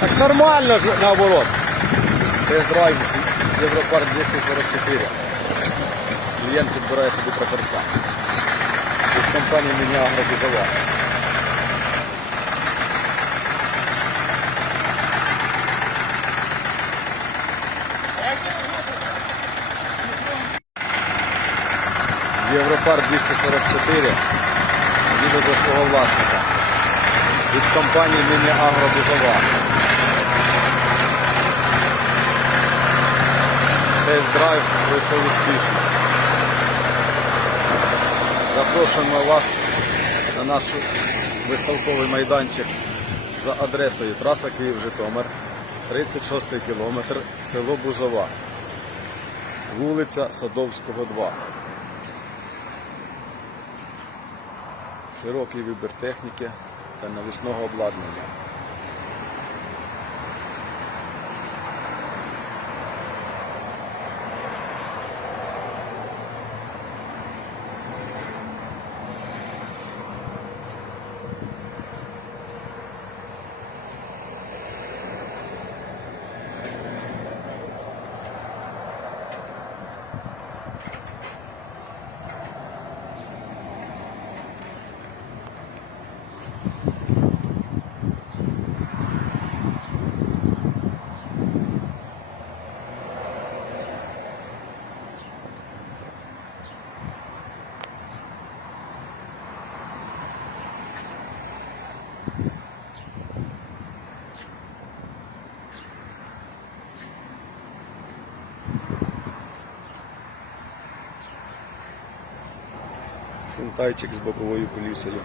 Так нормально ж наоборот. Тест-драйв Європарк 244. Клієнт підбирає собі тракторця. Від компанії Мініагро Бузова. Європарк 244. До свого власника. Від компанії Мініагро Бузова. Тест-драйв пройшов успішно. Запрошуємо вас на наш виставковий майданчик за адресою траса Київ-Житомир, 36 кілометр, село Бузова, вулиця Садовського, 2. Широкий вибір техніки та навісного обладнання. Синтайчик з боковою колісою.